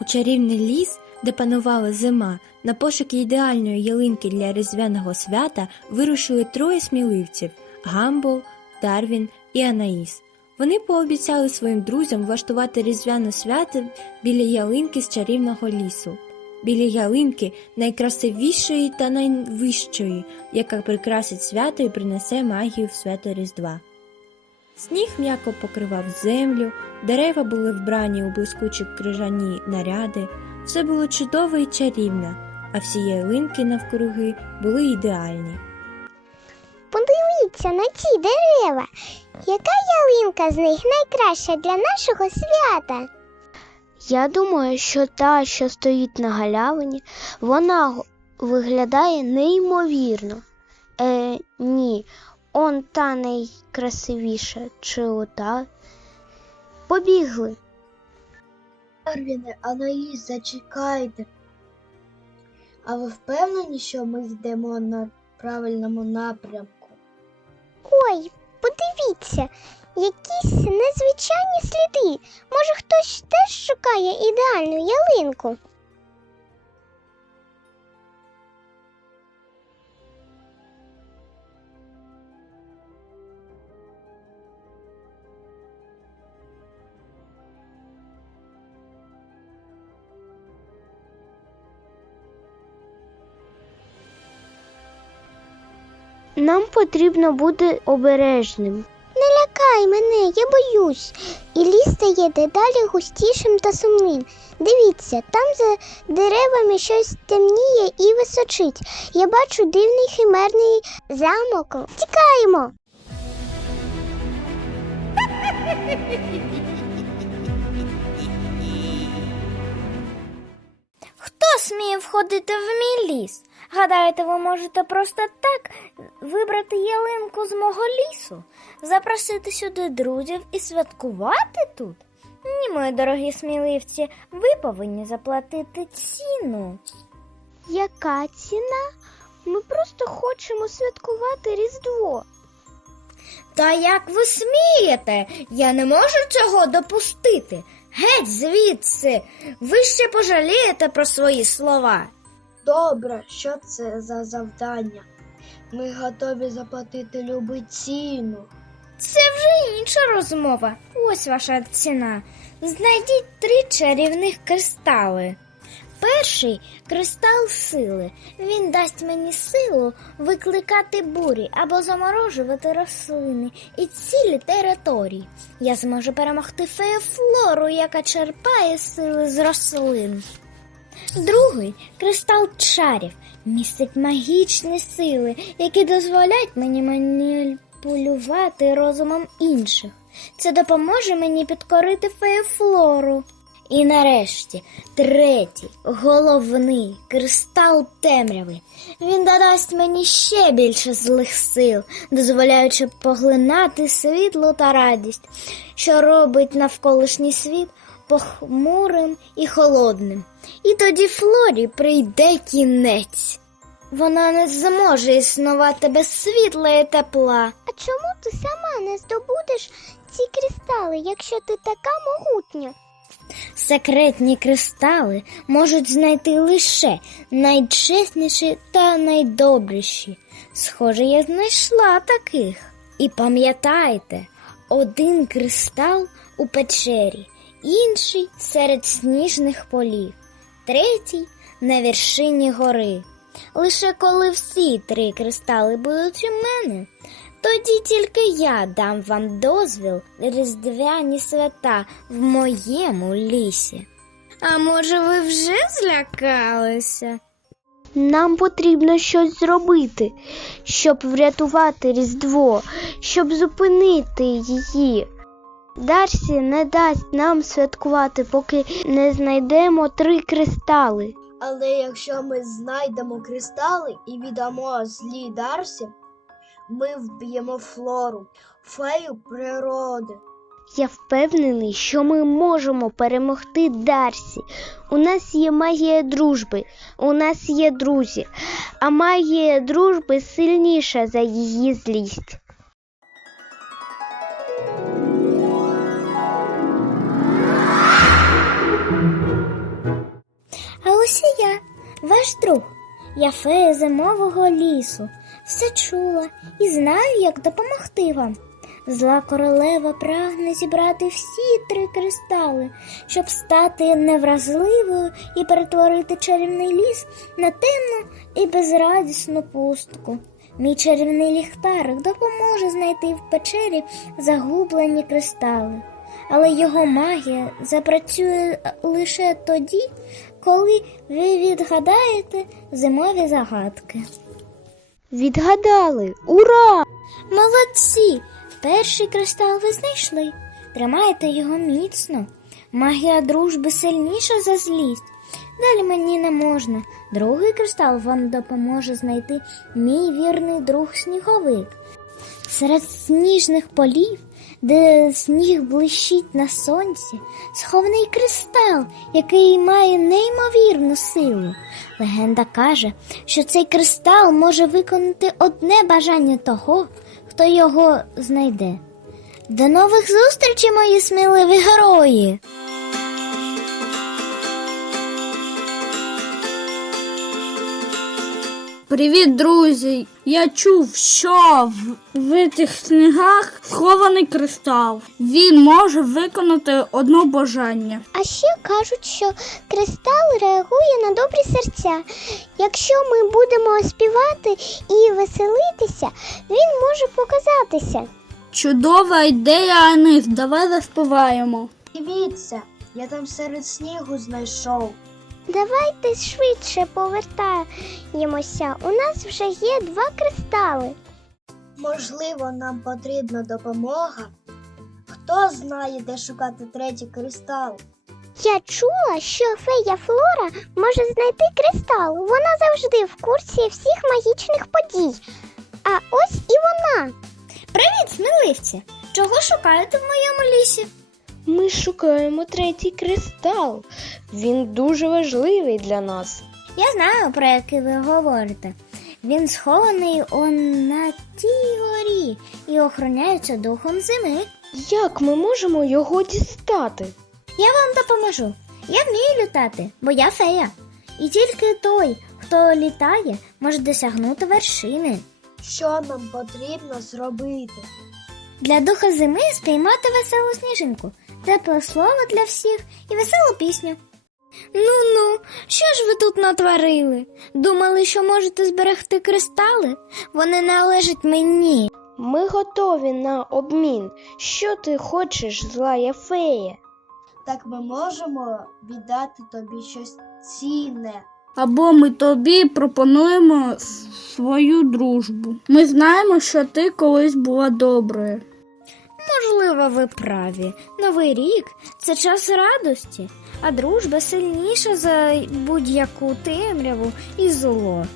У чарівний ліс, де панувала зима, на пошуки ідеальної ялинки для різдвяного свята вирушили троє сміливців Гамбол, Дарвін і Анаїс. Вони пообіцяли своїм друзям влаштувати різдвяне свято біля ялинки з чарівного лісу. Біля ялинки найкрасивішої та найвищої, яка прикрасить свято і принесе магію в свято Різдва. Сніг м'яко покривав землю, дерева були вбрані у блискучі крижані наряди, все було чудово і чарівно, а всі ялинки навкруги були ідеальні. Подивіться на ці дерева. Яка ялинка з них найкраща для нашого свята? Я думаю, що та, що стоїть на галявині, вона виглядає неймовірно. Е, ні, он та найкрасивіша, чи ота. Побігли. Арвіне, Анаїс, зачекайте. А ви впевнені, що ми йдемо на правильному напрямку? Ой, подивіться, якісь незвичайні сліди. Може, хтось теж шукає ідеальну ялинку? Нам потрібно бути обережним. Не лякай мене, я боюсь. І ліс стає дедалі густішим та сумним. Дивіться, там за деревами щось темніє і височить. Я бачу дивний химерний замок. Тікаємо. Хто сміє входити в мій ліс? Гадаєте, ви можете просто так вибрати ялинку з мого лісу, запросити сюди друзів і святкувати тут? Ні, мої дорогі сміливці, ви повинні заплатити ціну. Яка ціна? Ми просто хочемо святкувати Різдво. Та як ви смієте? Я не можу цього допустити. Геть звідси, ви ще пожалієте про свої слова. Добре, що це за завдання? Ми готові заплатити любу ціну. Це вже інша розмова. Ось ваша ціна. Знайдіть три чарівних кристали. Перший кристал сили. Він дасть мені силу викликати бурі або заморожувати рослини і цілі території. Я зможу перемогти феєфлору, яка черпає сили з рослин. Другий кристал чарів містить магічні сили, які дозволяють мені маніпулювати розумом інших. Це допоможе мені підкорити феєфлору. І нарешті третій, головний кристал темряви. Він додасть мені ще більше злих сил, дозволяючи поглинати світло та радість, що робить навколишній світ похмурим і холодним. І тоді Флорі прийде кінець. Вона не зможе існувати без світла і тепла. А чому ти сама не здобудеш ці кристали, якщо ти така могутня? Секретні кристали можуть знайти лише найчесніші та найдобріші. Схоже, я знайшла таких. І пам'ятайте, один кристал у печері, інший серед сніжних полів, третій на вершині гори. Лише коли всі три кристали будуть у мене, тоді тільки я дам вам дозвіл різдвяні свята в моєму лісі. А може, ви вже злякалися? Нам потрібно щось зробити, щоб врятувати Різдво, щоб зупинити її. Дарсі не дасть нам святкувати, поки не знайдемо три кристали. Але якщо ми знайдемо кристали і віддамо злі Дарсі, ми вб'ємо флору, фею природи. Я впевнений, що ми можемо перемогти Дарсі. У нас є магія дружби, у нас є друзі, а магія дружби сильніша за її злість. Ваш друг. Я фея зимового лісу. Все чула і знаю, як допомогти вам. Зла королева прагне зібрати всі три кристали, щоб стати невразливою і перетворити чарівний ліс на темну і безрадісну пустку. Мій чарівний ліхтарик допоможе знайти в печері загублені кристали, але його магія запрацює лише тоді, коли ви відгадаєте зимові загадки. Відгадали! Ура! Молодці! Перший кристал ви знайшли. Тримайте його міцно. Магія дружби сильніша за злість. Далі мені не можна. Другий кристал вам допоможе знайти мій вірний друг сніговик. Серед сніжних полів, де сніг блищить на сонці, схований кристал, який має неймовірну силу. Легенда каже, що цей кристал може виконати одне бажання того, хто його знайде. До нових зустрічей, мої сміливі герої! Привіт, друзі! Я чув, що в, в цих снігах схований кристал. Він може виконати одно бажання. А ще кажуть, що кристал реагує на добрі серця. Якщо ми будемо співати і веселитися, він може показатися. Чудова ідея, Анис. Давай заспіваємо. Дивіться, я там серед снігу знайшов. Давайте швидше повертаємося. У нас вже є два кристали. Можливо, нам потрібна допомога. Хто знає, де шукати третій кристал? Я чула, що фея Флора може знайти кристал. Вона завжди в курсі всіх магічних подій. А ось і вона. Привіт, сміливці! Чого шукаєте в моєму лісі? Ми шукаємо третій кристал. Він дуже важливий для нас. Я знаю, про який ви говорите. Він схований он на тій горі і охороняється духом зими. Як ми можемо його дістати? Я вам допоможу. Я вмію літати, бо я фея. І тільки той, хто літає, може досягнути вершини. Що нам потрібно зробити? Для духа зими спіймати веселу сніжинку, тепле слово для всіх і веселу пісню. Ну ну, що ж ви тут натворили? Думали, що можете зберегти кристали? Вони належать мені. Ми готові на обмін. Що ти хочеш, злая фея? Так ми можемо віддати тобі щось цінне. Або ми тобі пропонуємо свою дружбу. Ми знаємо, що ти колись була доброю. Можливо, ви праві. Новий рік це час радості, а дружба сильніша за будь-яку темряву і зло.